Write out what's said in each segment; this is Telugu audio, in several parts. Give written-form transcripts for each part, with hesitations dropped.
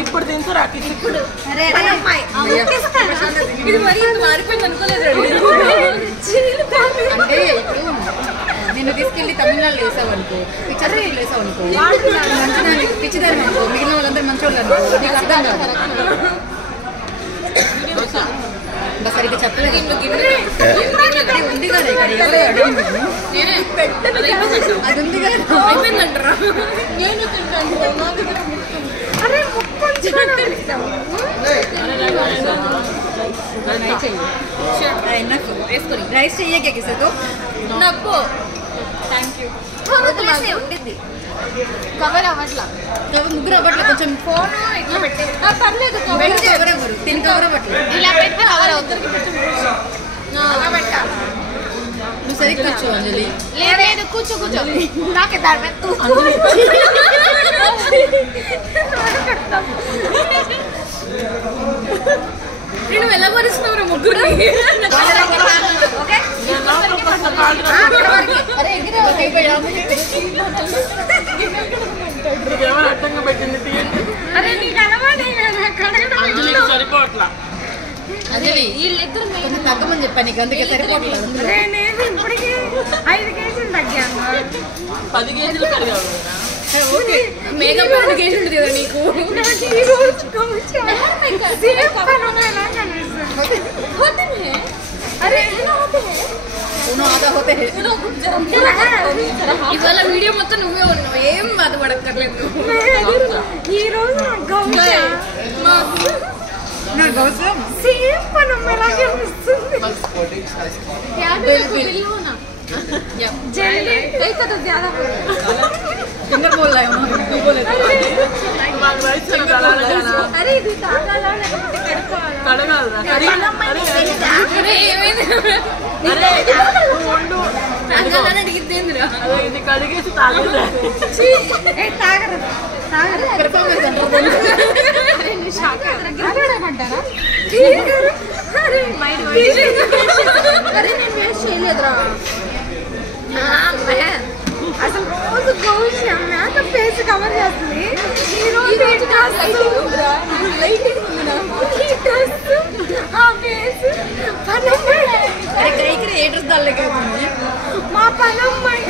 ఇప్పుడు తింటురా ఇప్పుడు ఇది మరి మారిపోయింది అనుకోలేదు. అంటే నిన్ను తీసుకెళ్ళి తమిళనాడులో వేసావు అనుకో, పిక్చర్ వేసావు అనుకో, మంచిదాన్ని పిచ్చిదాన్ని అనుకో, మిగిలిన వాళ్ళందరూ మంచి వాళ్ళు అనుకో, నీకు అర్థం కాదు. సరిగ్గా చెప్పలేదు. ఉంది కదా ఇక్కడ ఎవరు అడిగింది అది ఉంది కదా అయిపోయిందంటారా? నేను తింటాను రైస్ చెయ్యకే కిసతో నాకు థ్యాంక్ యూ. ఉండింది కవర్ అవ్వట్లా, ముగ్గురు అవ్వట్లా, కొంచెం ఫోన్ ఇట్లా పెట్టి పర్లేదు. కవర్ అవ్వరు, తిని కవర్ అవ్వట్లేదు. ఇలా పెట్టి కవర్ అవుతుంది. నువ్వు సరిగ్గా కూర్చో అంజలి. లేదు కూర్చో కూర్చో నాకే దాని నేను ఎలా మరుస్తున్నావు ముగ్గురు? అడ్డంగా పెట్టింది సరిపోట్లా. అంజలి వీళ్ళిద్దరు కొంచెం తగ్గమని చెప్పాను నీకు, అందుకే సరిపోవట్లేదు. ఇప్పటికి 5 కేజీలు తగ్గాను. 10 కేజీలు పెరిగావు. మేకప్ 10 కేజీ ఉంటుంది కదా నీకు. ఇవాళ వీడియో మొత్తం నువ్వే ఉన్నావు, ఏం బాధపడక్కర్లేదు. ఈ రోజు నా కోసం సేమ్ పని అలాగే అనిపిస్తుంది. जल्दी कई तो ज्यादा फिंगर बोल रहा है अरे ఇది తాగాలా లేకపోతే కడుకోవాలా? తాగాలని అడిగిద్దేంద్రా? ఇది కడిగేసి తాగరా? నేను వేస్ట్ చేయలేదురా. అసలు రోజు గౌష్యం మేకప్ ఫేస్ కవర్ చేస్తుంది. ఈ రోజు మా పనమ్మాయి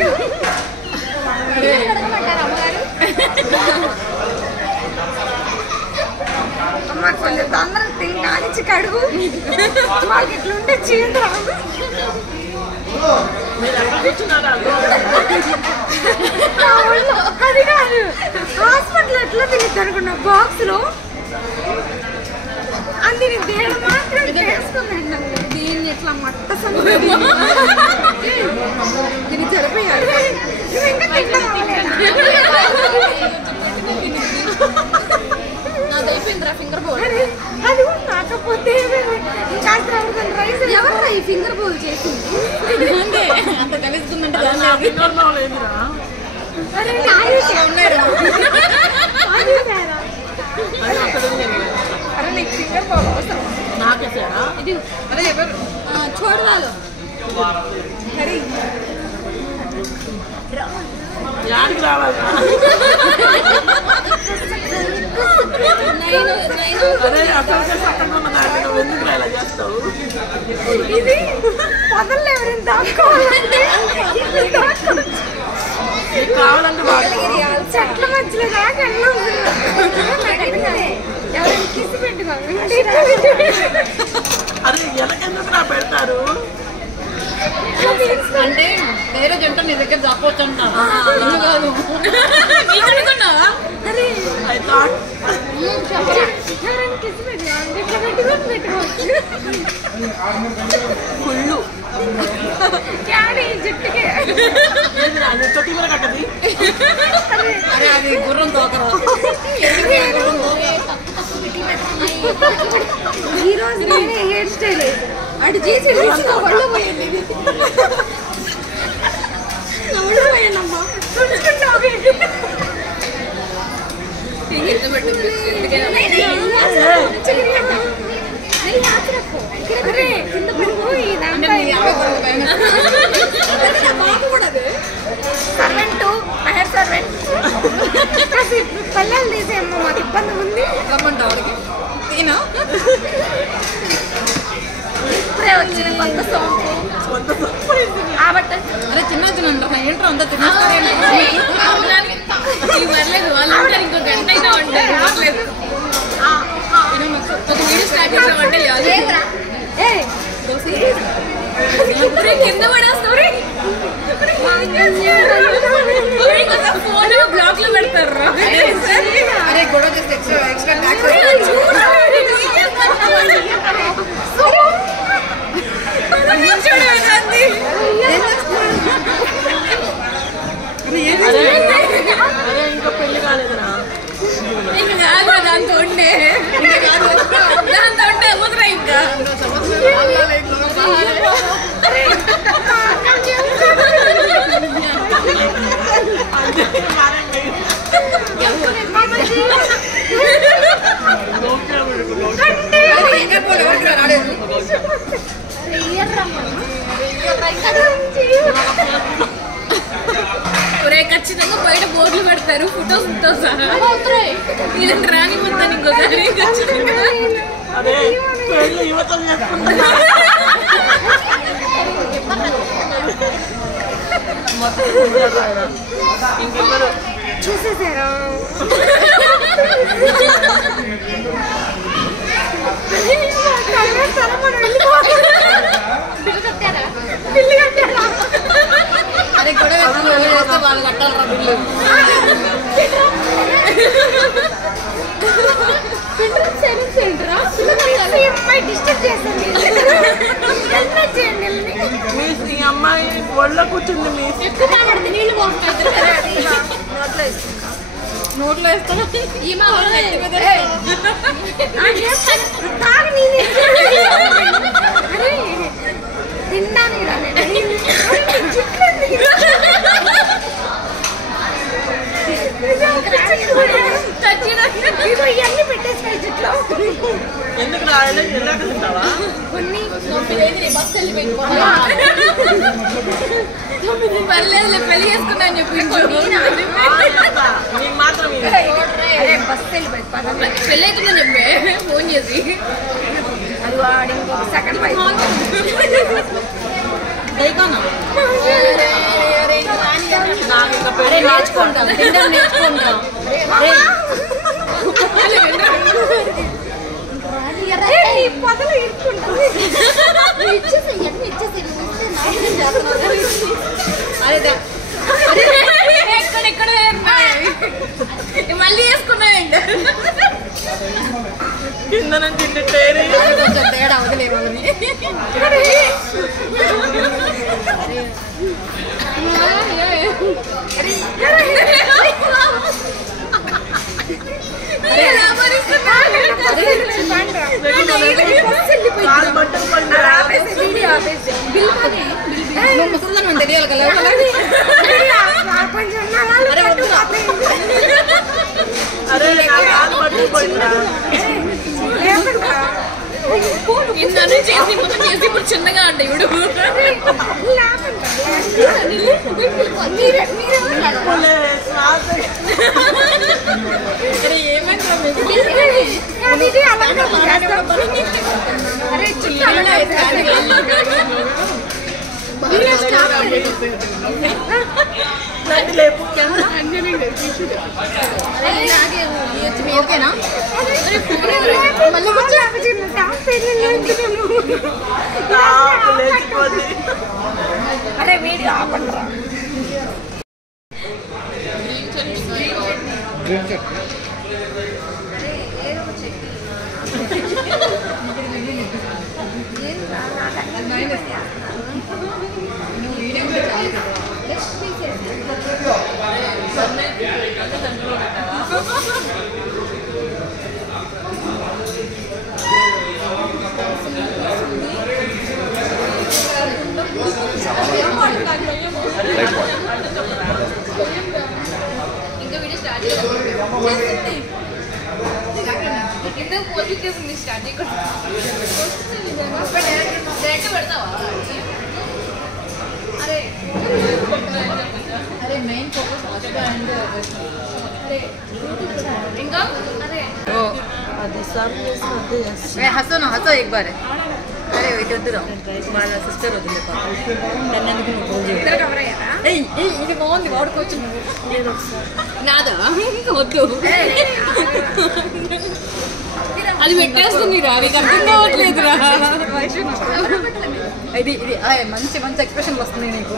అమ్మ కొంచెం తొందరగా తిని కానిచ్చి కడుగు. మాకు ఇట్లుంటే చీదరా. అది కాదు, హాస్పిటల్ ఎట్లా తినిద్ది అనుకున్నా బాక్స్ లో అంది. దేని మాత్రం వేసుకుందండి దీన్ని ఎట్లా మట్ట దీన్ని చనిపోయాడు. నాదైపోయిందిరా ఫింగర్ బోల్. అది కాకపోతే ఎవరు ఈ ఫింగర్ బోల్ చేసింది? అంత తెలుస్తుందంటే అరే నీకు ఫింగర్ బోల్ అవసరం? నాకేసారా? ఇది అరే ఎవరు చూడవాళ్ళు అరే యాడికి రావాలి? అరే అసలు పక్కన ఉన్న దాన్ని నువ్వు ఎందుకు ఇలా చేస్తావు? ఇది పదల్లో ఎవరైనా దాక్కోవాలంటే కావాలంటే చెట్ల మధ్యలో దాకా ఎవరైనా కిసి పెట్టుకోవాలి. అరే ఎలాకెందుకు నా పెడతారు అంటే వేరే జంట నీ దగ్గర దాక్కోవచ్చు అంటాను కాదు. అరే ఐ థాట్ ఎవరైనా కిసి పెట్టుకోవాలి ఇట్లా పెట్టుకొని పెట్టుకోవచ్చు. కుళ్ళు క్యాడీ జుట్టుకే తొట్టి మీద కట్టది. అరే అది గుర్రం తోకరా. ఈ రోజు నేనే హెయిర్ స్టైల్ అటు చేసి ఒళ్ళు పోయింది. ఒళ్ళు పోయానమ్మా. ఓకేనా? ఇప్పుడే వచ్చిన కొత్త సోంపు కాబట్టి అరే చిన్న చిన్న ఏంట్రా అంతా తినేస్తారు పర్లేదు వాళ్ళు ఉంటారు ఇంకో గంట అయినా ఉంటారు పర్లేదు ఒక వీడియో స్టార్ట్ చేసామంటే కింద పడేస్తారు ఫోన్ బ్లాక్ లో పెడతారు. అరే గొడవ చేస్తే ఎక్స్ట్రా ఇంకా పెళ్లి కాలేదురా ఇంకా కాదు దాంతో ఉండే దాంతో ఉంటే అమ్ముతురా ఇంకా ఖచ్చితంగా బయట బోర్డులు పెడతారు ఫోటోస్తో సహా. ఇదంతా రాని మొత్తాన్ని ఇంకోసారి ఖచ్చితంగా చూసేసారా అరే గొడవ వేస్తే వాళ్ళు కట్టాలరా బిల్లు. డిస్టర్బ్ చేస్తాను ఈ అమ్మాయి ఒళ్ళో కూర్చుంది మీ నీళ్ళు నోట్లో వేస్తాను ఈ మా ఇవన్నీ పెట్టేసి చుట్లో ఎందుకు రాయలే ఎలా తింటావా కొన్ని పర్లేదు పెళ్లి చేసుకున్నాను చెప్పి మాత్రం పెళ్ళి అవుతుందని చెప్పే ఫోన్ చేసి అది వాడి సెకండ్ వైఫ్ అరే నేర్చుకుంటాం తింటాం నేర్చుకుంటాం పొదలు ఇరుక్కుంటుంది ఎక్కడ మళ్ళీ వేసుకున్నాయండి కింద నుంచి కొంచెం తేడా అవదలేమని ముసలిదాన్ని తెలియాలి కదా ఇందరూ చేసి మొత్తం చేసి ఇప్పుడు చిన్నగా అంటే ఇప్పుడు ఓకేనా అరే వీడియో ఆపండిరా ఇంకా వీడియో స్టార్ట్ చేయాలి కింద పోటీ చేసింది స్టార్ట్ చేయకుండా డైరెక్ట్ పెడతావా అరే అరే మెయిన్ ఫోకస్ అండ్ ఇంకా हंसो ना हंसो एक बार अरे इటు వద్దురా వాళ్ళ సిస్టర్ వద్దులే నన్ను ఎందుకు నువ్వు ఫోన్ చేయి ఇది బాగుంది వాడుకోవచ్చు నాదా వద్దు అది పెట్టేస్తుంది రా నీకు అర్థం కావట్లేదురా ఇది ఇది మంచి మంచి ఎక్స్ప్రెషన్ వస్తుంది నీకు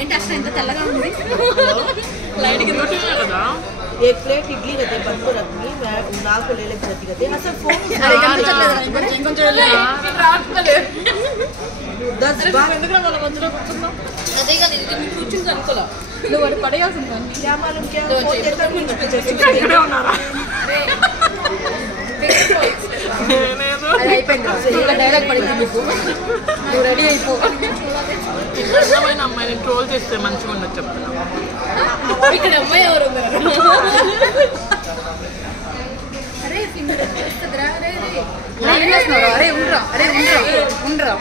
ఏంటి అసలు ఎంత తెల్లగా ఉంది లైట్కి కదా एक प्लेट इडली रहते हैं बंद रखनी मैं नाल को ले ले जाती कहते हैं अच्छा फोन అరే కనిపించట్లేదురా ఇంకొంచెం రాట్లేదు 10 बार ఎందుకు వాళ్ళ మధ్యలో కూర్చున్నావు అదే కదా ఇది మీరు కూర్చుని అనుకోలే నువ్వు అది పడేయాల్సింది क्या मालूम क्या फोन देता नहीं ఇక్కడే ఉన్నారా అది అయిపోయింది ఇంకా డైలాగ్ పడింది మీకు నువ్వు రెడీ అయిపో ఇష్టమైన అమ్మాయిని ట్రోల్ చేస్తే మంచిగా ఉండదు చెప్తున్నా ఇక్కడ అమ్మాయి ఎవరు అరే ఫింగర్ వస్తుందిరా అరే ఏం చేస్తున్నావు అరే ఉండరా అరే ఉండరా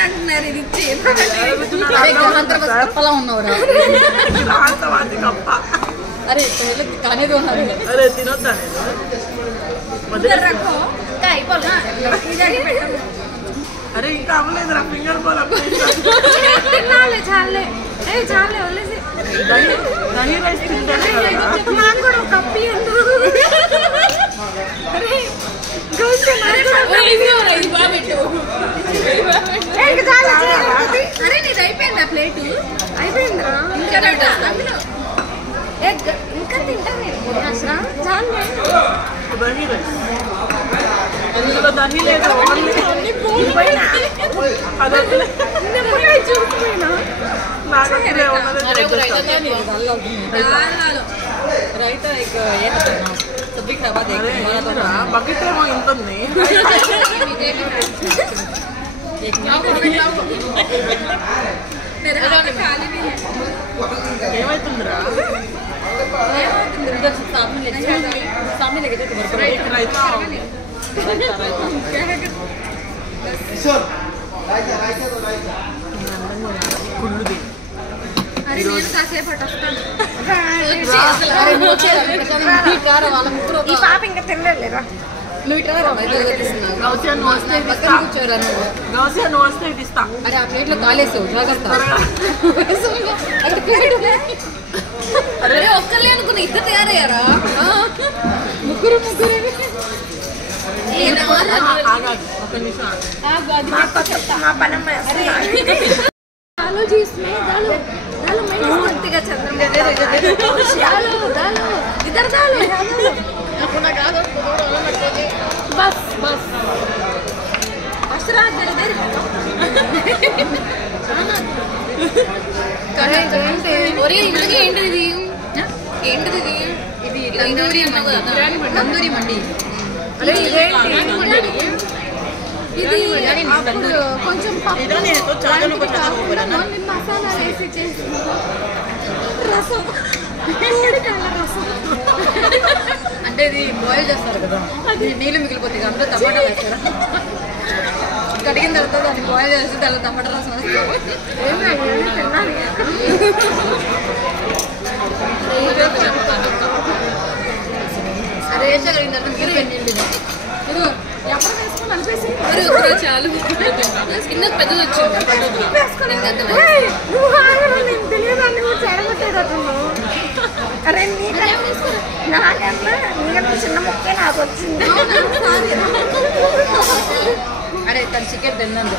అంటున్నారు ఇది ఇచ్చి కప్పలా ఉన్నావురా అరే కానేది ఉన్నారు అరే తినొద్దా రక్కో అయిపోలే అరే ఇంకా అవ్వలేదురా ఫింగర్ బాల్ తినాలి చాలే చాలే వదిలేసి దహీ రైస్ తింటే నాకు కూడా ఒక కప్పి అరే నీది అయిపోయిందా ప్లేట్ అయిపోయిందిరా ఇంకా తింటా అసలు చాలే దహీ రైస్ అందులో దహీ లేదు నిమ్మకాయ చూసిపోయినా రైతా ఏం సబ్జీ ఖరాబ్ బకెట్ ఏమో ఇంత ఉంది ఏమైతుందిరా सामने लेके जाते రైతా కుళ్ళుది అరే నేను కాసేపు అటు వస్తాను వాళ్ళ ముగ్గురు ఈ పాప ఇంకా తినలేదురా నువ్వు ఇట్లా గౌసియా నువ్వు వస్తే ఇది ఇస్తా కూర్చోరా నువ్వు గౌసియా నువ్వు వస్తే ఇది ఇస్తా అరే ఆ ప్లేట్లో కాలేసావు జాగ్రత్త అరే ఒక్కలే అనుకున్నా ఇద్దరు తయారయ్యారా ముగ్గురు ఆగాదు ఒక నిమిషం మా పనమ్మ పూర్తిగా ఇద్దరు దాలు బస్ బస్ అసలు ఒరే ఇంతకీ ఏంటిది ఏంటిది ఇది తందూరి మండి తందూరి మండి ఇది అప్పుడు కొంచెం మసాలా వేసి చేసి రసం అంటే ఇది బాయిల్ చేస్తారు కదా అది నీళ్ళు మిగిలిపోతాయి అందులో టమాటా వేస్తారా కడిగిన తర్వాత దాన్ని బాయిల్ చేసి దానిలో టమాటా రసం వేస్తారు అరే కడిగిన తర్వాత మీరు మీరు ఎవరు వేసుకొని అనిపేసి చాలు కింద పెద్దది వచ్చింది నువ్వు ఆగరా నేను తెలియదాన్ని కూడా చెడగొట్టేటట్టున్నావు అరే నాకన్నా నీకన్నా చిన్న ముక్కే నాకు వచ్చింది అరే తను చికెన్ తిన్నాను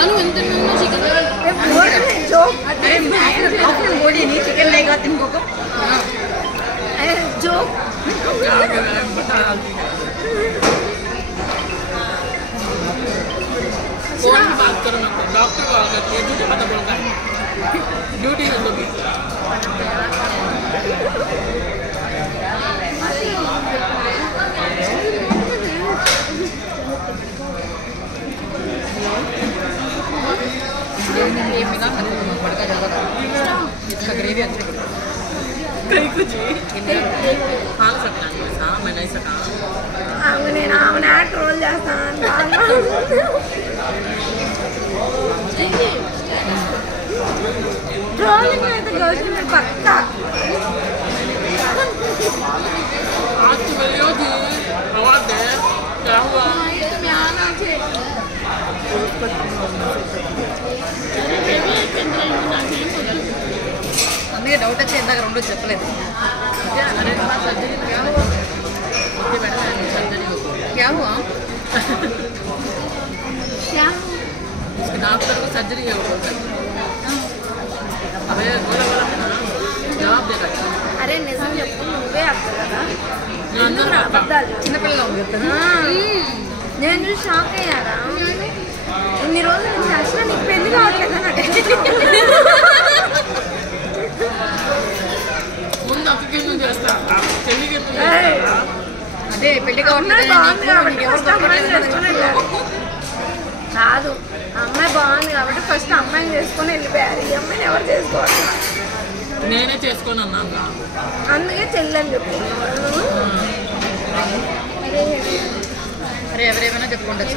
అను ఎంత చికెన్ జోక్ అరే బోడీ నీ చికెన్ లేక తినుకోక జోక్ फोन की बात करो ना डॉक्टर कॉल करती है तुझे पता बोलता है ड्यूटी है तो भी बड़का ज़्यादा इसका ग्रेवी अच्छा कहीं कुछ खा सकता है ऐसा मैं नहीं सका నేను ఆమె ట్రోల్ చేస్తాను ट्रोलिंग में तो गर्ल्स में पक्का आज तो वीडियो थी आवाज है क्या हुआ అందుకే డౌట్ వచ్చి ఇందాక రెండు చెప్పలేదు अरे सर्जरी क्या हुआ ये बैठा है सर्जरी क्या हुआ इसके डॉक्टर को सर्जरी है वो बोलता है अबे बोला जवाब देगा अरे निजम చెప్పు నువ్వే అప్పుడు కదా అందరూ అబద్ధాలు చిన్నపిల్లలు ఉంది కదా నేను షాక్ అయ్యారా ఇన్ని రోజులు నుంచి అసలు నీకు పెళ్లి కావట్లేదా ముందు అప్లికేషన్ చేస్తా చెల్లికి అదే పెళ్లి కావట్లేదు కాదు అమ్మాయి బాగుంది కాబట్టి ఫస్ట్ అమ్మాయిని చేసుకొని వెళ్ళిపోయారు ఈ అమ్మాయిని ఎవరు చేసుకోవాలి నేనే చేసుకొని అన్నాను అందుకే చెల్లని చెప్పు అరే ఎవరేమైనా చెప్పుకుంటారు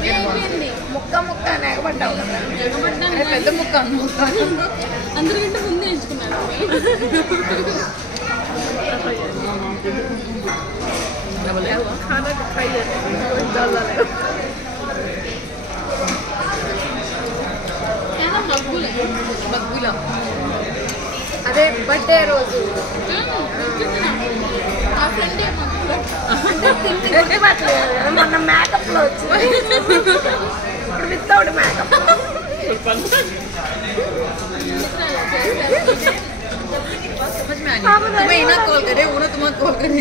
ముక్క ముక్క నెగబడ్డావు కదా అరే పెద్ద ముక్క అందరికంటే ముందే ఎంచుకున్నాను మగ్గులా అదే బర్త్డే రోజు నా ఫ్రెండ్ అంటే తిండి గుర్తుపట్టలేదు కదా, మొన్న మేకప్ లో వచ్చింది ఇప్పుడు వితౌట్ మేకప్ समझ में आ नहीं तुम्हें इना कॉल करे वो ना तुम्हें कॉल करे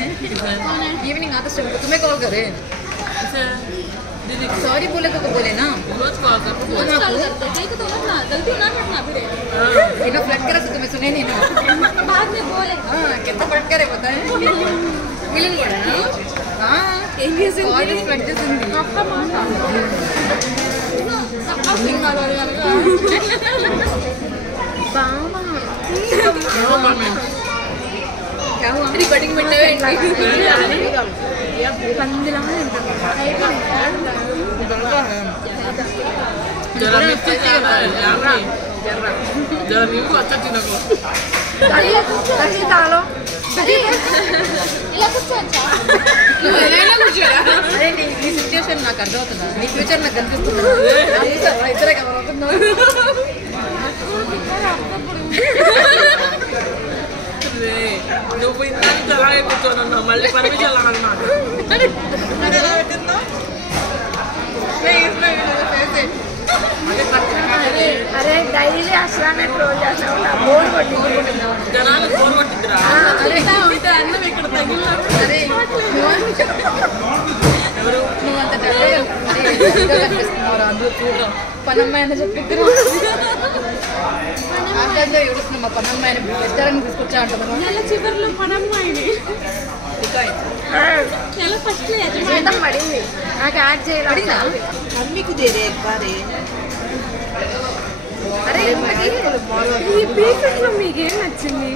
इवनिंग आता टाइम को तुम्हें कॉल करे दीदी सॉरी बोले तो बोले ना रोज कॉल कर गलती ना करना फिर इना फ्लड करे तो तुम्हें सुने नहीं ना बाद में बोले हाँ कितना फ्लड करे पता है मिलन पड़ा ना हाँ कॉल इज फ्लड जिंदगी आपका मान क्या हुआ रिकॉर्डिंग में जरा मिर्ची ज्यादा है जरा नींबू अच्छा थी ना కసి తాలో ఇలా కూర్చోవచ్చా అరే నీ సిచ్యువేషన్ నాకు అర్థమవుతుందా నీ ఫ్యూచర్ నాకు కనిపిస్తుంది ఇద్దరే కనబడుతున్నావు నువ్వు ఇంత అలాగే కూర్చోనన్నా మళ్ళీ పర్మిషన్ అన్నమాట అరే డైలీ అసలానే ట్రోల్ చేస్తావు బోర్ కొట్టి జనాలు ఫోన్ కొట్టిద్దిరా అన్నం ఇక్కడ తగిలిన అరే ఎవరు నువ్వు అంత కనిపిస్తున్నావు అందరూ చూడడం పనమ్మాయని చెప్పి ఆటంలో ఏడుస్తున్నా మా పనమ్మాయిని రెస్టారెంట్ తీసుకొచ్చా అంటున్నాను నెల చివరిలో పనమ్మాయిని నెల ఫస్ట్ జీతం పడింది నాకు యాడ్ చేయాలి मम्मी को दे रहे एक बार అరే ఈ పీసెస్లో మీకేం నచ్చింది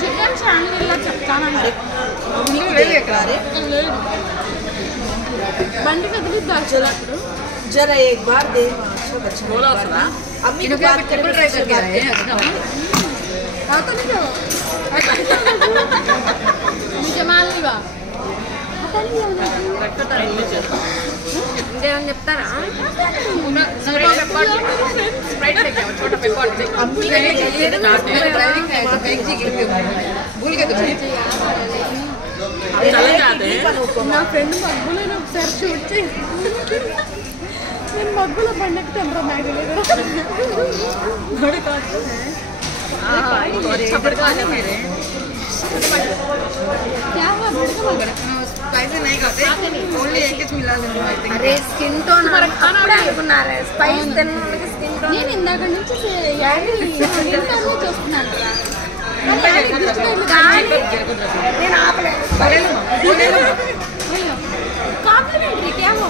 చికెన్ ఛానల్ ఇలా చెప్తానండి मम्मी को दे एक बार బండి కదిలిద్దా అప్పుడు जरा एक बार दे अच्छा बच्चा बोला उसने अम्मी को इन्होंने बात ट्रिपल ट्राई करके आए हैं मुझे मान लिवा ఇంకేమైనా చెప్తారా ड्राइविंग भूल गए तुम्हें चले जाते నా ఫ్రెండ్ మగ్గులను ఒకసారి షూట్ చేసి నేను మగ్గుల పండగ టెంపరా మ్యాగీ मेरे क्या हुआ भड़का स्पाइसी नहीं खाते ओनली एक मिला लेना आई थिंक అరే స్కిన్ టోన్ అప్పుడే అనుకున్నారే స్పైస్ తిన్న వాళ్ళకి స్కిన్ టోన్ నేను ఇందాక నుంచి యాడీ చూస్తున్నాను నేను ఆపలేదు కాంప్లిమెంటరీ క్యా హో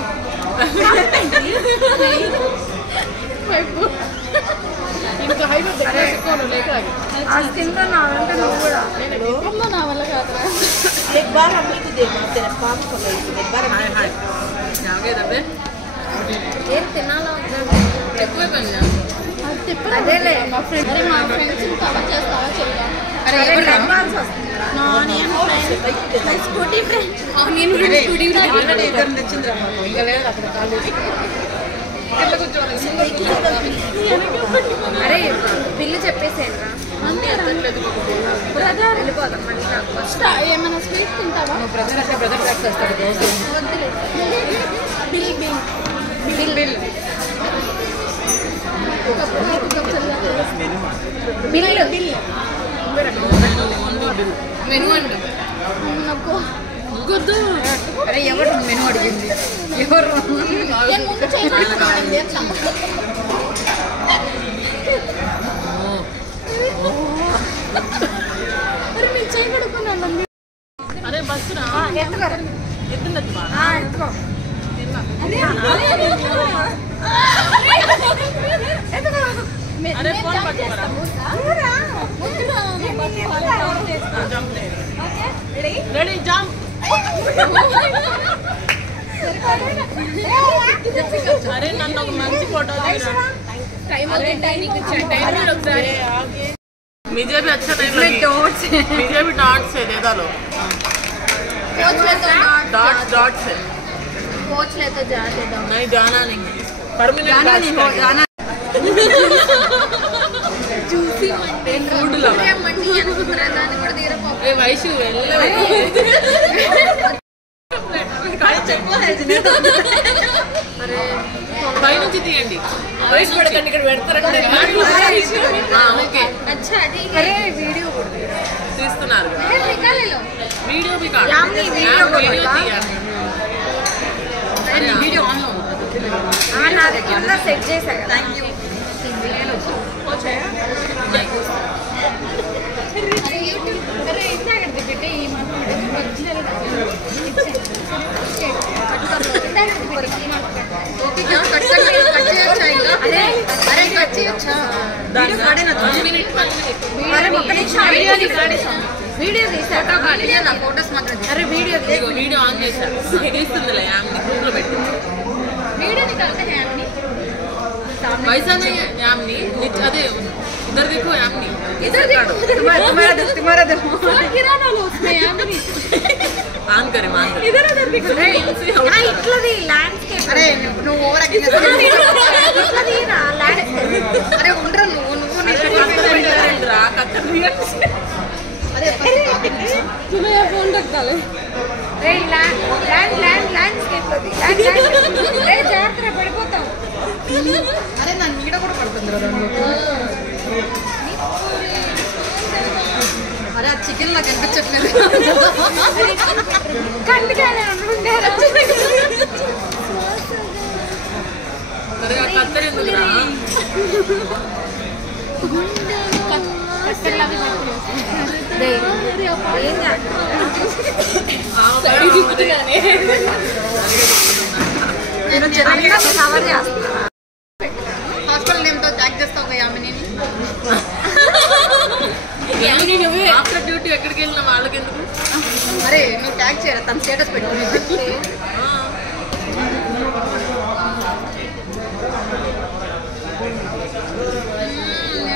ఇంట్లో హైవే ఆ స్కిన్ టోన్ అంటే నువ్వు కూడా అమ్మ నా వల్ల కాదురా एक बार मम्मी को दे तेरे पाप को एक बार हाय हाय क्या हो गया दबे ఏం తినాలో ఎక్కువ పని అదేలే మా ఫ్రెండ్స్ కవర్ చేస్తావా చెప్తా స్కూటీ ఇంకా లేదు అక్కడ కాలేజీ అరే బిల్లు చెప్పేసేయండి బ్రదర్ వెళ్ళిపోదాం మళ్ళీ ఫస్ట్ ఏమైనా స్వీట్ తింటావా బ్రదర్ అంటే బ్రదర్ ట్యాక్స్ వేస్తాడు వద్దులే bill bill bill bill bill bill menu అండి నాకు వద్దు. అరే ఎవరు మెను అడిగింది ఎవరు నేను ముందు చేయమన్నానండి అట్లా అరే నేను చేయగడుకున్నాను అరే బస్సురా ఎత్తుకోరా ఎత్తుండొచ్చు బా ఎత్తుకో అరే ఫోన్ పట్టుకోరా రెడీ జంప్ అరే నన్ను ఒక మంచి ఫోటో मुझे भी अच्छा नहीं लगी मुझे भी डॉट से दे डालो डॉट से कोच ले तो जाते दो नहीं जाना नहीं परमानेंट नहीं हो जाना చూసి మంటే ఫుడ్ లవర్ మండి అనుకుంటున్నా దాన్ని కూడా తీరపో ఏ వైషు వెళ్ళే పై నుంచి తీయండి వైష్ పెడకండి ఇక్కడ పెడతారంటే ఓకే अच्छा ठीक है अरे वीडियो తీస్తున్నారు अरे निकाल लो వీడియో भी काट यामनी वीडियो వీడియో తీయాలి अरे वीडियो ऑन लो हां నా దగ్గర సెట్ చేశా కదా थैंक यू अरे यूट्यूब अरे इतना कर दे बेटे ये मां ओके क्या कट अच्छा आएगा अरे कट अच्छा वीडियो काटे ना 1 मिनट अरे ఒక్క నిమిషం వీడియో వీడియో తీసాక వీడియో నా ఫోటోస్ మాత్రం अरे वीडियो देखो वीडियो ऑन చేశా తీస్తుందిలే యామ్ని గ్రూప్ లో పెట్టు वीडियो निकालते हैं यामनी वैसा नहीं है यामनी अरे इधर देखो यामनी इधर देखो तुम्हारा देखो गिरा ना लो उसमें यामनी ऑन करे मान करे इधर उधर देखो हां इट्लदी लैंडस्केप अरे नो ओवर एक्टिंग इट्लदी ना लैंडस्केप अरे उंड्रा नो रा कत्तर अरे तुम्हें ये फोन रख डाले रे लैंडस्केप लोदी रे జాగ్రత్త పడిపోతావు अरे నా నీడ కూడా పడుతుందిరా దాంట్లో అరే ఆ చికెన్ నాకు కనిపించట్లేదు కంటికానే అనుకుంటారా अरे ఆ కత్తర్ ఎందుకురా కత్తర్లా भी दे ఏం సరి దిక్కుతున్నానే నేను చెన్నైలో కవర్ చేస్తా హాస్పిటల్ నేమ్ తో ట్యాగ్ చేస్తావు యామిని యామిని నువ్వే ఆఫ్టర్ డ్యూటీ ఎక్కడికి వెళ్ళినా వాళ్ళకి ఎందుకు అరే నువ్వు ట్యాగ్ చేయరా తన స్టేటస్ పెట్టుకుని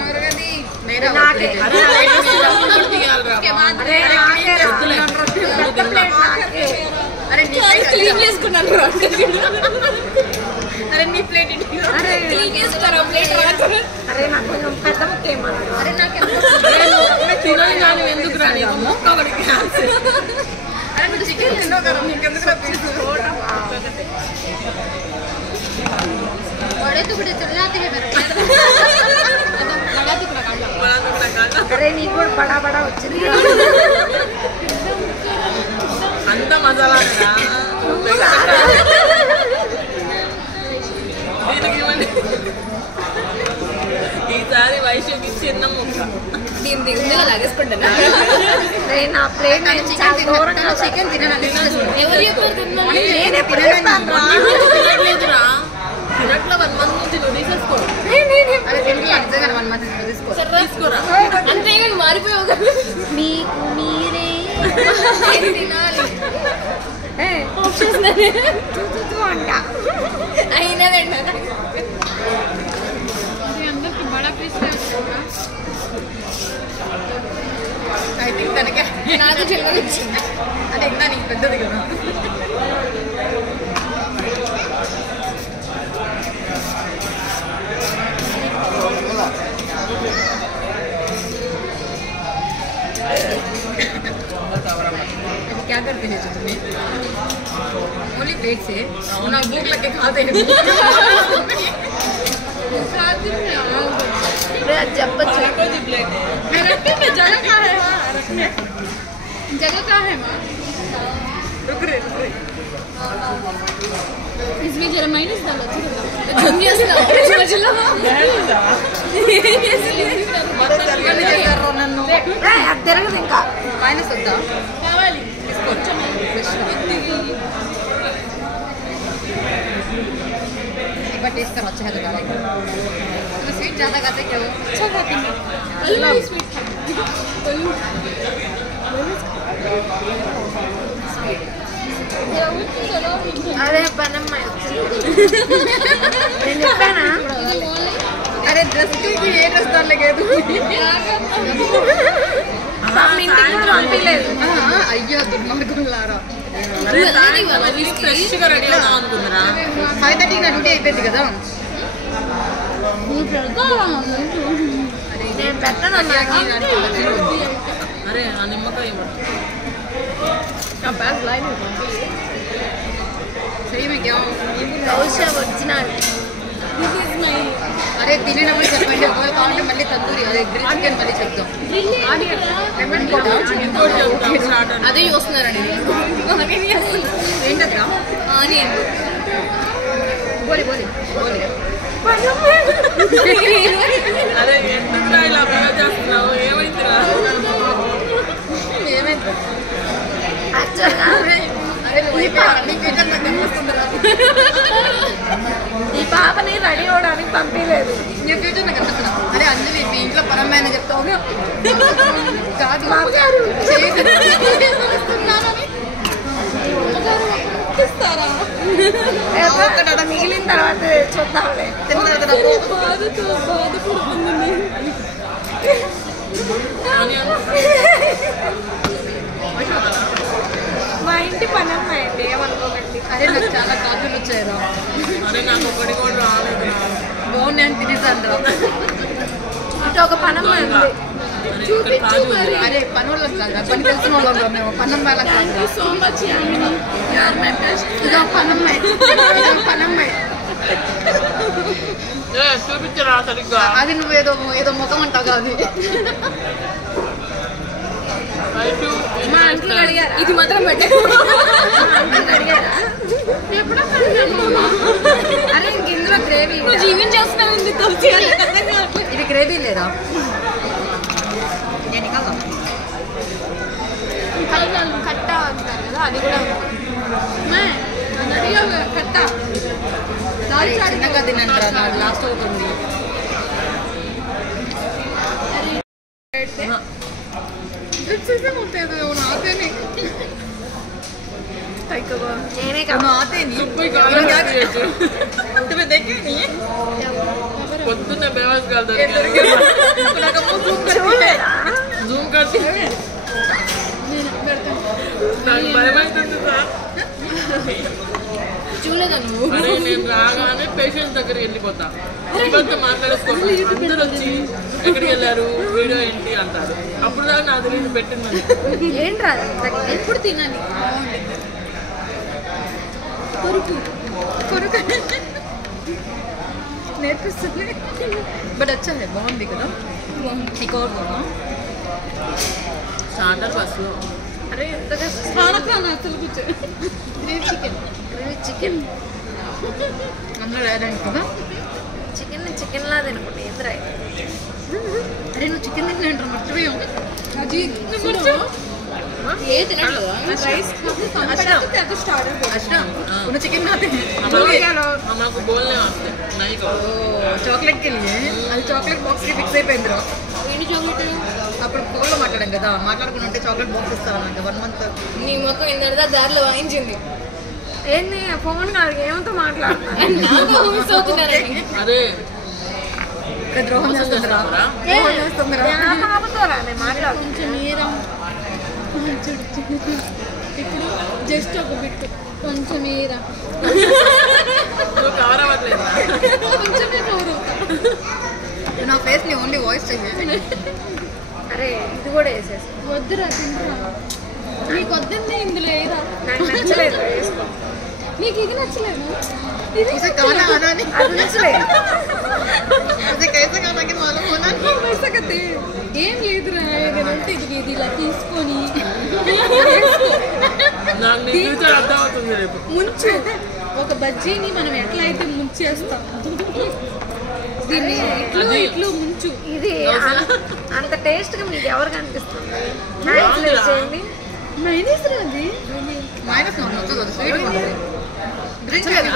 ఎవరిగది మేరా నాకే. అరే తీయాలరా అరే నాకే పెద్ద ప్లేట్ నాకే అరే నీ ప్లేట్ క్లీన్ చేసుకున్నాను అరే నీ ప్లేట్ అరే క్లీన్ చేసుకోరా ప్లేట్ అరే నాకు కొంచెం పెద్ద ముక్క ఏమన్నా అరే నాకు తినాలి కానీ ఎందుకు రా నీకు మొక్క ఒకటి క్యాన్సిల్ అరే నువ్వు చికెన్ తిన్నావు కదా నీకెందుకు बड़े टुकड़े चल जाते हैं मेरे बड़ा टुकड़ा काट लो अरे नी కూడా బడా బడా వచ్చింది అంత మసాలా ఈసారి వైశ్యకి చిన్న ముక్క దీన్ని ఉందిగా లాగేసుకుంటాను రే నా ప్లేట్ నేను చాలా దూరంగా చికెన్ తినడానికి ఎవరు చెప్పారు తిన్నాను నేనే తినట్లేదురా తినట్ల 1 మంత్ నుంచి నువ్వు తీసేసుకో అరే తింటున్నా నిజంగా 1 మంత్ తీసుకో తీసుకోరా అంతే మారిపోయావు కదా మీకు మీరే తినాలి అంట అయినా అందరికి బడా పీస్ ఐ థింక్ తనకే నాకు చిన్నది ఇచ్చింది. అంటే ఇంకా నీకు పెద్దది కదా. क्या करते हैं तुम्हें? ओनली प्लेट से ना भूख लगे खाते हैं. చెప్పచ్చు जगह कहाँ है माँ? रुक रहे. इसमें जरा माइनस डालो मजलो నన్ను అది తిరగదు ఇంకా మైనస్ వద్దా? కావాలి एक बार टेस्ट करो. अच्छा है तो डालेंगे. तुम्हें स्वीट ज़्यादा खाते क्या हो? अच्छा खाती हूँ स्वीट అదే పనమ్మాయి నేను చెప్పానా अरे ड्रेस की ये ड्रेस डाल लगे तू. ఇంటికి కూడా పంపించలేదు. అయ్యో దుర్మార్గంలారా. ఫ్రెష్గా రెడీ అవుదాం అనుకుంటున్నా. 5:30 నా డ్యూటీ అయిపోయింది కదా. నేను పెట్టను అరే ఆ నిమ్మకాయ सही में क्या ఒరిజినల్ అరే తినేటప్పుడు చెప్పండి. ఒకవేళ కావాలంటే మళ్ళీ తందూరి అదే గ్రిల్ చికెన్ మళ్ళీ చెప్తాం. అదే చూస్తున్నారండి ఏంటద్రా? ఆనియన్ బోలి బోలి బోలి. అరే ఎందుకురా ఇలా బాగా చేస్తున్నావు? ఏమైందిరా? ఏమైంది? యాక్చువల్గా ఈ పాపని రెడీ అవడానికి పంపించలేదు. నీ ఫ్యూచర్ నాకు అనిపిస్తున్నా. అరే అంజలి మీ ఇంట్లో పరం మేనేజ్ చెప్తావు కాదు అక్కడ మిగిలిన తర్వాత చూద్దాంలే. తిన్న మా ఇంటి పనమ్మాయి అండి ఏమనుకోకండి. అరే నాకు చాలా కాజులు వచ్చాయిరా. అరే నాకు ఒకటి కూడా రాలేదు. బాగున్నాయి అని తినేసాను రా. ఇటు ఒక పనమ్మాయి ఉంది. చూపించు మరి. అరే పని వాళ్ళం కాదురా, పని తెలిసిన వాళ్ళం రా మేము. పన్నం వాళ్ళం కాదురా. సో మచ్ ఇదో పనమ్మాయి ఇదో పనమ్మాయి. చూపించరా సరిగ్గా. అది నువ్వు ఏదో ఏదో ముఖం అంటావు కాదు. మా అంకుల్ అడిగారా? ఇది మాత్రం పెట్టే అంకుల్ అడిగారా? అరే ఇంక ఇందులో గ్రేవీ జీవన్ చేస్తున్నావు తులసి ఇది గ్రేవీ లేదా? నేను కాదు కట్ట అంటారు కదా అది కూడా కట్ట చిన్నగా తినంటారా. నాకు లాస్ట్ అవుతుంది. నేనే आते नहीं तुम्हें देखे नहीं है పొద్దున్నే బేవాస్ కాదు జూమ్ కట్టి నాకు భయమైతుంది సార్. చూడలేదా నువ్వు? అరే నేను రాగానే పేషెంట్ దగ్గరికి వెళ్ళిపోతా. ఇబ్బంది మాట్లాడేసుకోండి. అందరూ వచ్చి ఎక్కడికి వెళ్ళారు, వీడియో ఏంటి అంటారు. అప్పుడు దాకా నాకు తెలియదు పెట్టిందని. ఏంట్రా ఎప్పుడు తినాలి నేర్పిస్తుంది. బట్ अच्छा है బాగుంది కదా. एक और बोलो స్టార్టర్ బస్సులో అరే ఎంతగా అసలు కూర్చో చికెన్ చికెన్ అందరూ రాయడానికి కదా. చికెన్ లా తినకుండా ఏంద్రా అరే నువ్వు చికెన్ తింటున్నావు మర్చిపోయావు. ఏ తినట్లేదా రైస్ अच्छा उन्हें चिकन खाते हैं. हमको बोलने वास्ते नहीं कहो. चॉकलेट के लिए అది చాక్లెట్ బాక్స్ కి ఫిక్స్ అయిపోయింది రా. ఏంటి చాక్లెట్ అప్పుడు ఫోన్లో మాట్లాడు. మాట్లాడాం కదా మాట్లాడుకుని ఉంటే చాక్లెట్ బాక్స్ ఇస్తాను 1 month నీ మొత్తం ఇందరిదా దారిలో వాయించింది. ఏంది ఫోన్ కాదు ఏమంతో మాట్లాడుతున్నా నాకు మిస్ అవుతున్నారని. అదే ఇక్కడ ద్రోహం చేస్తుందిరా పాపతో నేను మాట్లాడు కొంచెం మీరా ఇప్పుడు జస్ట్ ఒక బిట్ కొంచెం మీరా నువ్వు కవర్ అవ్వట్లేదా? కొంచెమే కవర్ నా ఫేస్ ని ఓన్లీ వాయిస్ చేసేది. అరే ఇది కూడా వేసేసి వద్దురా తింటురా. నీకు వద్దండి ఇందులో ఏదా నాకు నచ్చలేదు వేసుకో నీకు ఇది నచ్చలేదు. उसे खाना आना नहीं అది నచ్చలేదు उसे कैसे खाना के मालूम होना सकते ఏం లేదురా ఏదంటే ఇది ఇలా తీసుకొని నాకు నీ ఫ్యూచర్ అర్థం అవుతుంది రేపు. ముంచు. ఒక బజ్జీని మనం ఎట్లా అయితే ముంచేస్తాం దీన్ని ఇట్లు ముంచు. ఇది అంత టేస్ట్ గా మీకు ఎవరు కనిపిస్తుంది మైనస్ చేయండి మైనస్ రాది. माइनस ना तो स्वीट होता है ड्रिंक है ना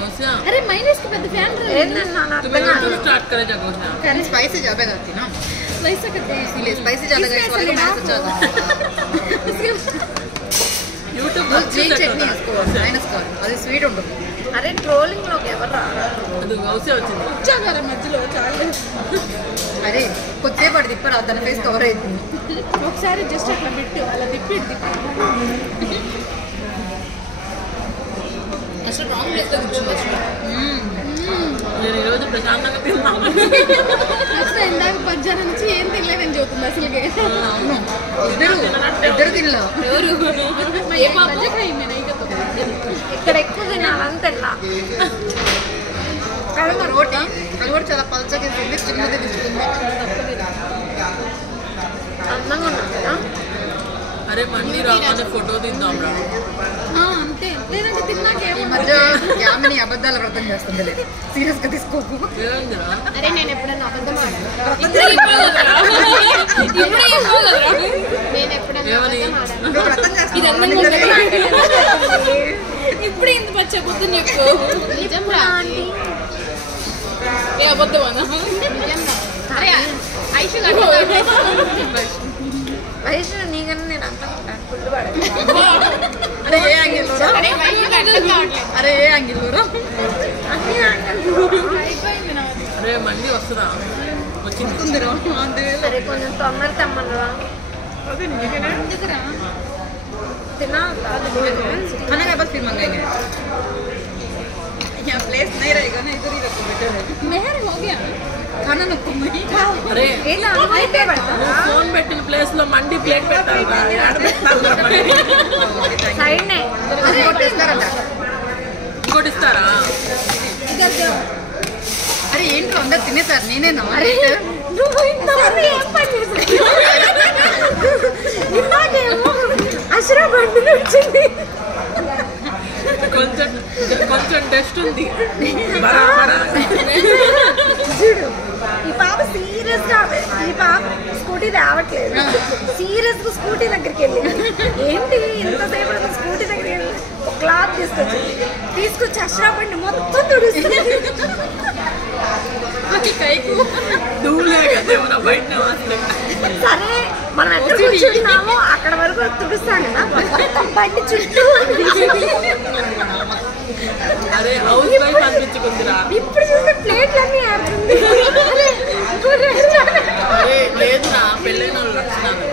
गोसिया అరే మైనస్ కి పెద్ద ఫ్యాన్ ఏంటన్నా నాకు तुम्हें यूट्यूब स्टार्ट करे जा गोसिया. కానీ స్పైసీ ज्यादा करती ना वैसा करते हैं इसलिए स्पाइसी ज्यादा गए इस वाले को माइनस अच्छा आता यूट्यूब है ग्रीन चटनी इसको माइनस का అది స్వీట్ ఉంటుంది అరే ట్రోలింగ్ లోకి ఎవరు రా అది గౌసియా వచ్చింది. వచ్చాగారా మధ్యలో చాలా అరే కొద్దిసేపు పడి తిప్పరా తన ఫేస్ కవర్ అవుతుంది ఒకసారి జస్ట్ అట్లా పెట్టు అలా తిప్పి అసలు రాంగ్ ప్లేస్ లో కూర్చుంది అసలు. నేను ఈరోజు ప్రశాంతంగా తిన్నాను. అసలు ఇందాక పద్యాల నుంచి ఏం తినలేదని చెబుతుంది అసలుకి. అవును ఇద్దరు తినలా ఎవరు ఏ పాప ఇక్కడ ఎక్కువ తినాలని తెల్లా రోటీ అది కూడా చాలా పల్చగా ఇస్తుంది చిన్నది తీసుకుంది అందంగా ఉన్నాం కదా అరే మళ్ళీ రాగానే ఫోటో తీద్దాం రా. అంతే లేదంటే తిన్నాక ఈ మధ్య యామిని అబద్ధాల వ్రతం చేస్తుంది సీరియస్ గా తీసుకోకు ఏమైందిరా? అరే నేను ఎప్పుడైనా అబద్ధం నేను ఎప్పుడైనా ఏమని? నువ్వు వ్రతం చేస్తావు ఇప్పుడు ఇంత పచ్చ పొద్దున్న చెప్పు నిజం రా ఏ అబద్ధం అన్నా నిజం అరే ఐషు వయసు నీకన్నా నేను అంతా ఫుల్ పడదు అరే ఏ యాంగిల్ అరే ఏ యాంగిల్ అయిపోయింది నా అరే మళ్ళీ వస్తుందా? వచ్చింది. అరే కొంచెం తొందర తెమ్మన్నరా ఎందుకురా తిన్నా खाना का बस फिर मंगाएंगे यहाँ प्लेस नहीं रहेगा ना इधर ही रखो बेटर है మెహర్ हो गया खाना नको नहीं అరే ఏంటా అయితే పెడతా నువ్వు ఫోన్ పెట్టిన ప్లేస్ లో మండి ప్లేట్ పెట్టాలి రా. యాడ పెట్టాలి రా మండి? సైడ్ నే ఇంకోటి ఇస్తారా? अरे ఏంటో అందరు తినేసారు నేనేనా నువ్వు ఇంతమంది ఏం పని చేసావు ఇందాకేమో అశ్రా బండి వచ్చింది కొంచెం కొంచెం డస్ట్ ఉంది. బరాబరా. చూడు ఈ పాప సీరియస్ గా ఈ పాప స్కూటీ రావట్లేదు సీరియస్ గా స్కూటీ దగ్గరికి వెళ్ళింది ఏంటి ఇంతసేపు స్కూటీ దగ్గరికి వెళ్ళి ఒక క్లాత్ తీసుకొచ్చి అశ్రా బండి మొత్తం తుడుస్తుంది నువ్వులే కదా ఏమన్నా బయట వస్తాయి. సరే మనం ఎక్కడ కూర్చుంటున్నామో అక్కడ వరకు తుడుస్తాం కదా మొత్తం బండి చుట్టూ అరే హౌస్ వైఫ్ అనిపించుకుందిరా. ఇప్పుడు చూస్తే ప్లేట్లన్నీ ఆడుతుంది అరే లేదురా పెళ్ళైన వాళ్ళు లక్షణాలు.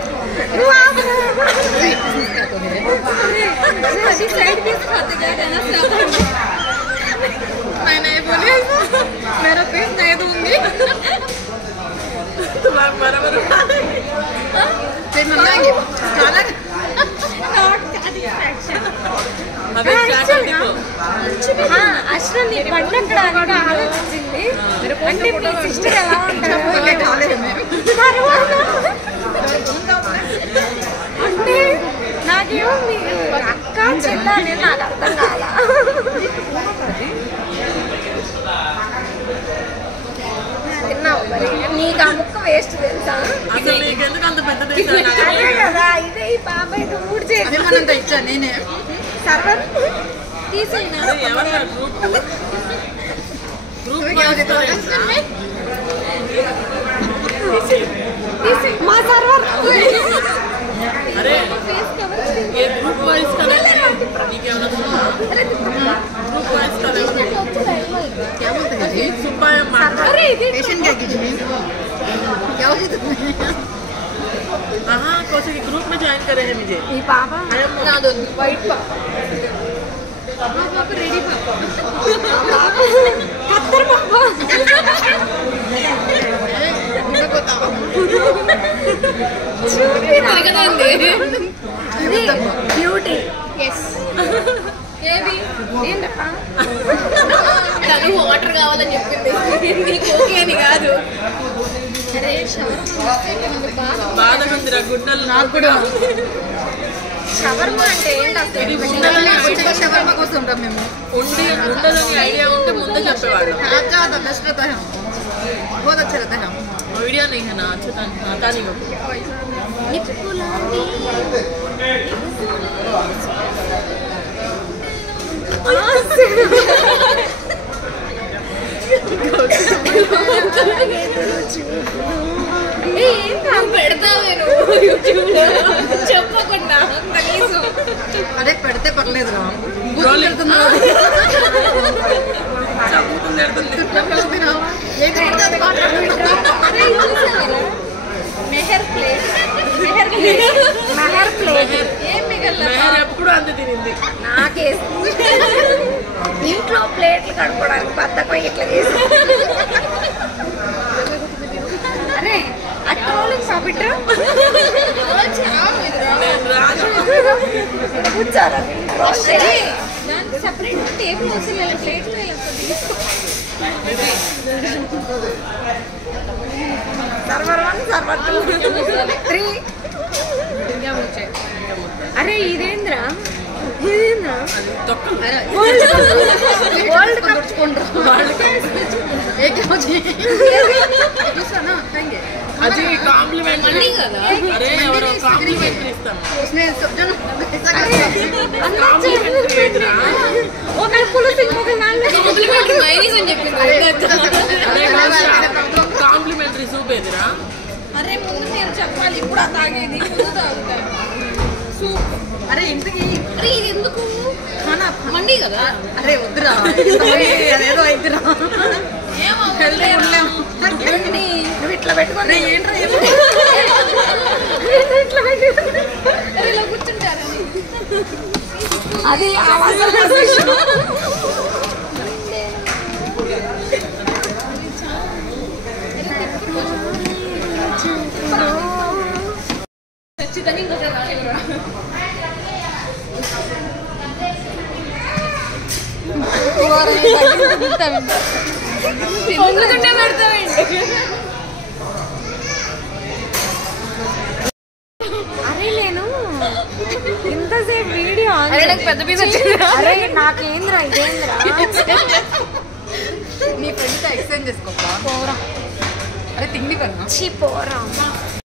मैं नहीं बोली मेरा पीस नहीं दूंगी तुम्हारा बराबर फिर मंगाएंगे खाना అదే చాకలితో అశ్వ నీ బండి అక్కడ కూడా ఆలోచించింది అంటే మీ సిస్టర్ ఎలా बोले ఉంటారు खा ले हमें అంటే నాకేమో మీరు అక్క చెల్ల అనేది నాకు అర్థం కాదా తిన్నావు మరి నీకు ఆ ముక్క వేస్ట్ తెలుసా అసలు నీకెందుకు అంత పెద్ద దేశం? అదే కదా ఇదే ఈ పాప ఇది ఊడి చేసి అదే మనంత ఇచ్చా నేనే సర్వర్ తీసేనా అరే ఎవరు గ్రూప్ మా సర్వర్ साइन करे हैं मुझे ఈ పాప నాదొద్దు వైట్ పాప పాప రెడీ పాప కత్తర్ పాప బ్యూటీ ఏది ఏంటప్ప తను వాటర్ కావాలని చెప్పింది నీకు ఓకే అని కాదు అరే బాధ మందిరా గుడ్డలు నాకు కూడా షవర్మా అంటే ఏంటి అసలు షవర్మా కోసం ఉంటాం మేము ఉండదని ఐడియా ఉంటే ముందే చెప్పేవాళ్ళం अच्छा था बेस्ट रहता है बहुत अच्छा रहता है आइडिया नहीं है ना अच्छा आता नहीं होगा పెడతావేను యూట్యూబ్ లో చెప్పకుండా కనీసం అరే పెడితే పర్లేదు రా మెహర్ ప్లేట్ ఏం మిగల మెహర్ ఎప్పుడు అంత తినింది నాకేసి ఇంట్లో ప్లేట్లు కడుక్కోవడానికి బద్దకం ఇట్లా చేసి అరే అట్రోలింగ్ సాపిట్రా నేను రాను కూర్చోరా దానికి సపరేట్ టేబుల్ వస్తుంది ప్లేట్లు సర్వర్ 1 సర్వర్ 2 3 అరే ఇదేంద్రా वर्ल्ड कप అది కాంప్లిమెంటరీ కదా అరే ఎవరో కాంప్లిమెంటరీ ఇస్తాం उसमें सब जन కాంప్లిమెంటరీ ఒకరి పులుసు ఇంకొకరి నాలుగు కాంప్లిమెంటరీ మైనీస్ అని చెప్పింది కాంప్లిమెంటరీ సూప్ ఏదిరా అరే ముందు నేను చెప్పాలి ఇప్పుడు ఆ తాగేది ముందు తాగుతాను సూప్ अरे ఇంతకి అరే ఇది ఎందుకు खाना మండి కదా అరే వద్దురా అదేదో అయిద్దిరా నువ్వు ఇట్లా పెట్టుకొని ఏంట్రా ఇట్లా పెట్టుకొని అరే ఇలా కూర్చుంటారని అది ఖచ్చితంగా ఇంకొక రాలేదురా పొందుతుంటే పెడతావేంటి అరే నేను ఇంతసేపు వీడియో అరే నాకు పెద్ద పీస్ వచ్చింది అరే నాకేంద్రా ఇదేంద్రా నీ ఫ్రెండ్తో ఎక్స్చేంజ్ చేసుకోపా పోరా అరే తిండి కన్నా పోరా